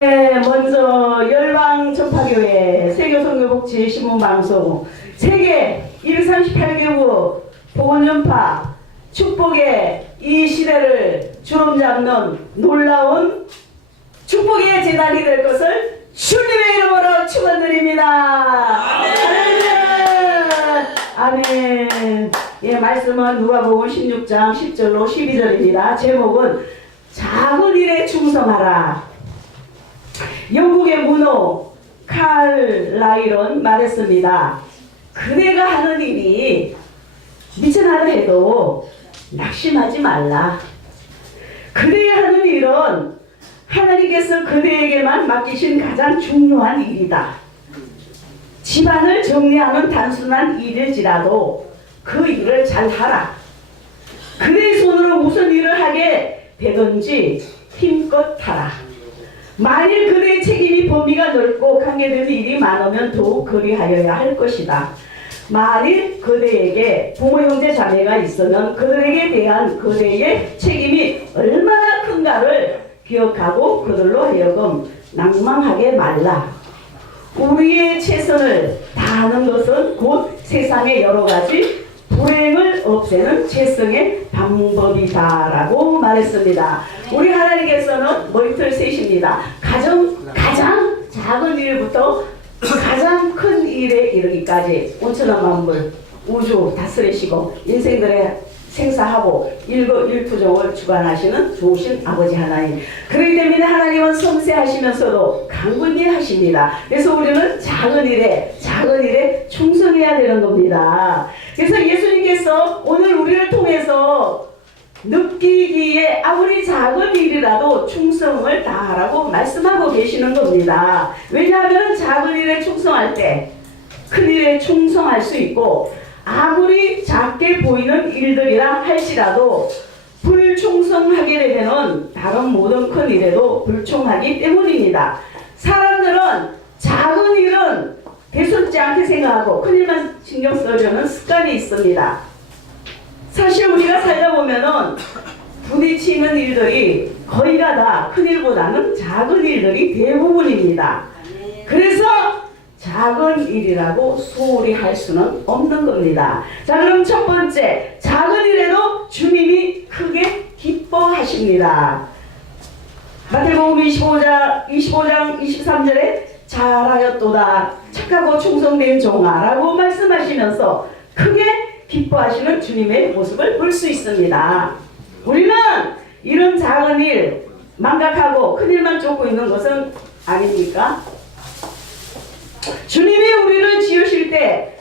먼저 열방전파교회 세계선교복지 신문방송 세계 238개국 복음전파 축복의 이 시대를 주름잡는 놀라운 축복의 재단이 될 것을 주님의 이름으로 축원드립니다. 아멘. 예, 말씀은 누가복음 16장 10절로 12절입니다. 제목은 작은 일에 충성하라. 영국의 문호 칼라일은 말했습니다. 그대가 하는 일이 미천하다 해도 낙심하지 말라. 그대의 하는 일은 하나님께서 그대에게만 맡기신 가장 중요한 일이다. 집안을 정리하는 단순한 일일지라도 그 일을 잘 하라. 그대의 손으로 무슨 일을 하게 되든지 힘껏 하라. 만일 그대의 책임이 범위가 넓고 관계되는 일이 많으면 더욱 그리하여야 할 것이다. 만일 그대에게 부모 형제 자매가 있으면 그들에게 대한 그대의 책임이 얼마나 큰가를 기억하고 그들로 하여금 낭망하게 말라. 우리의 최선을 다하는 것은 곧 세상의 여러 가지 불행을 없애는 최선의 방법이다라고 말했습니다. 우리 하나님께서는 머리털 셋입니다. 가장 작은 일부터 가장 큰 일에 이르기까지 온천한 만물, 우주 다스리시고 인생들의 생사하고 일거일투족을 주관하시는 좋으신 아버지 하나님. 그렇기 때문에 하나님은 섬세하시면서도 강군히 하십니다. 그래서 우리는 작은 일에 충성해야 되는 겁니다. 그래서 예수님께서 오늘 우리를 통해서 느끼기에 아무리 작은 일이라도 충성을 다하라고 말씀하고 계시는 겁니다. 왜냐하면 작은 일에 충성할 때 큰 일에 충성할 수 있고, 아무리 작게 보이는 일들이라 할지라도 불충성하게 되면 다른 모든 큰 일에도 불충하기 때문입니다. 사람들은 작은 일은 대수롭지 않게 생각하고 큰 일만 신경 써주는 습관이 있습니다. 사실 우리가 살다 보면은 부딪히는 일들이 거의가 다 큰 일보다는 작은 일들이 대부분입니다. 그래서 작은 일이라고 소홀히 할 수는 없는 겁니다. 자, 그럼 첫 번째, 작은 일에도 주님이 크게 기뻐하십니다. 마태복음 25장 23절에 잘하였도다 착하고 충성된 종아 라고 말씀하시면서 크게 기뻐하시는 주님의 모습을 볼 수 있습니다. 우리는 이런 작은 일 망각하고 큰 일만 쫓고 있는 것은 아닙니까? 주님이 우리를 지으실 때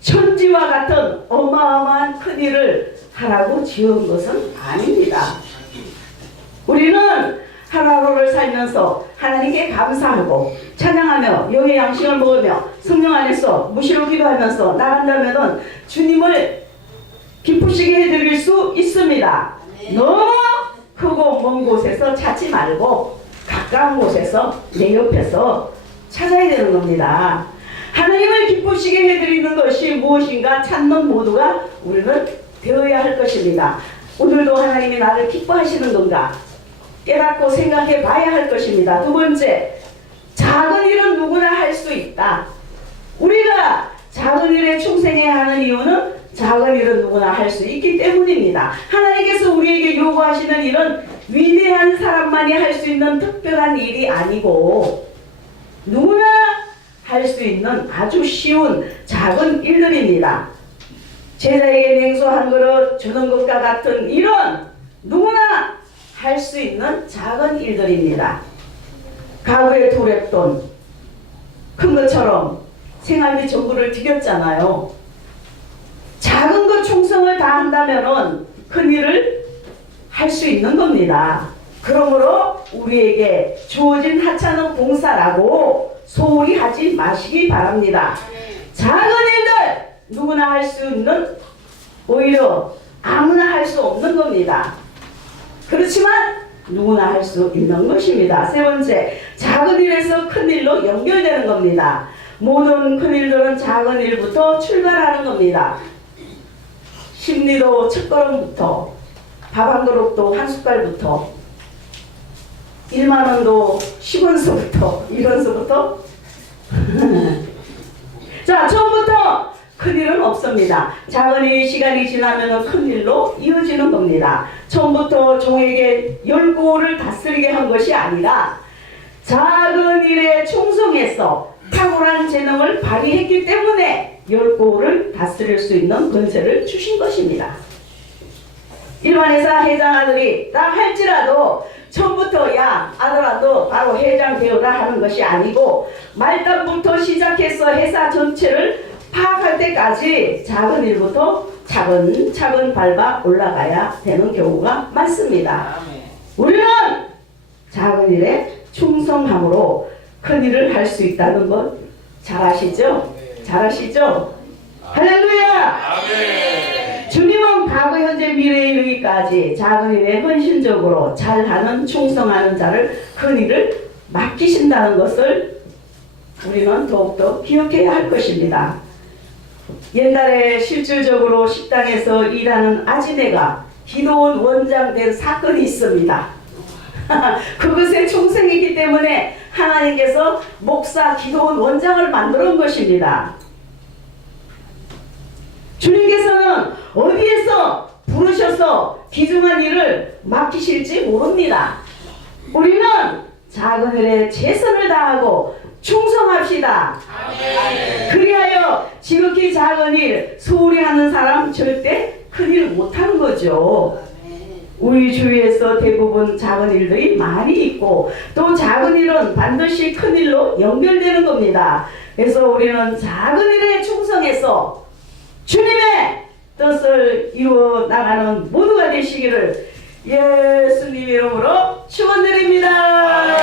천지와 같은 어마어마한 큰 일을 하라고 지은 것은 아닙니다. 우리는 하루하루를 살면서 하나님께 감사하고 찬양하며 영의 양식을 먹으며 성령 안에서 무시로 기도하면서 나간다면 주님을 기쁘시게 해드릴 수 있습니다. 너무 크고 먼 곳에서 찾지 말고 가까운 곳에서 내 옆에서 찾아야 되는 겁니다. 하나님을 기쁘시게 해드리는 것이 무엇인가 찾는 모두가 우리는 되어야 할 것입니다. 오늘도 하나님이 나를 기뻐하시는 건가 깨닫고 생각해 봐야 할 것입니다. 두 번째, 작은 일은 누구나 할 수 있다. 우리가 작은 일에 충성해야 하는 이유는 작은 일은 누구나 할 수 있기 때문입니다. 하나님께서 우리에게 요구하시는 일은 위대한 사람만이 할 수 있는 특별한 일이 아니고 누구나 할 수 있는 아주 쉬운 작은 일들입니다. 제자에게 냉수 한 그릇 주는 것과 같은 일은 누구나 할 수 있는 작은 일들입니다. 가구에 도랩돈 큰 것처럼 생활비 전부를 드렸잖아요. 작은 것 충성을 다한다면 큰 일을 할 수 있는 겁니다. 그러므로 우리에게 주어진 하찮은 봉사라고 소홀히 하지 마시기 바랍니다. 작은 일들 누구나 할 수 있는, 오히려 아무나 할 수 없는 겁니다. 그렇지만 누구나 할 수 있는 것입니다. 세 번째, 작은 일에서 큰 일로 연결되는 겁니다. 모든 큰 일들은 작은 일부터 출발하는 겁니다. 심리도 첫걸음부터, 밥 한 그릇도 한 숟갈부터, 1만 원도 10원서부터 1원서부터 자, 처음부터 큰일은 없습니다. 작은 일 시간이 지나면 큰일로 이어지는 겁니다. 처음부터 종에게 10고를 다스리게 한 것이 아니라 작은 일에 충성해서 탁월한 재능을 발휘했기 때문에 10고를 다스릴 수 있는 권세를 주신 것입니다. 일반 회사 회장 아들이다 할지라도 처음부터 야 아들아 너 바로 회장 되어라 하는 것이 아니고 말단부터 시작해서 회사 전체를 파악할 때까지 작은 일부터 차근차근 밟아 올라가야 되는 경우가 많습니다. 우리는 작은 일에 충성함으로 큰 일을 할 수 있다는 것 잘 아시죠? 잘 아시죠? 할렐루야! 주님은 과거, 현재, 미래에 이르기까지 작은 일에 헌신적으로 잘하는 충성하는 자를 큰 일을 맡기신다는 것을 우리는 더욱더 기억해야 할 것입니다. 옛날에 실질적으로 식당에서 일하는 아지매가 기도원 원장 된 사건이 있습니다. 그것에 충성했기 때문에 하나님께서 목사 기도원 원장을 만들어 온 것입니다. 주님께서는 어디에서 부르셔서 귀중한 일을 맡기실지 모릅니다. 우리는 작은 일에 최선을 다하고 충성합시다. 그리하여 지극히 작은 일 소홀히 하는 사람 절대 큰일 못하는 거죠. 우리 주위에서 대부분 작은 일들이 많이 있고 또 작은 일은 반드시 큰 일로 연결되는 겁니다. 그래서 우리는 작은 일에 충성해서 주님의 뜻을 이루어 나가는 모두가 되시기를 예수님 이름으로 축원드립니다.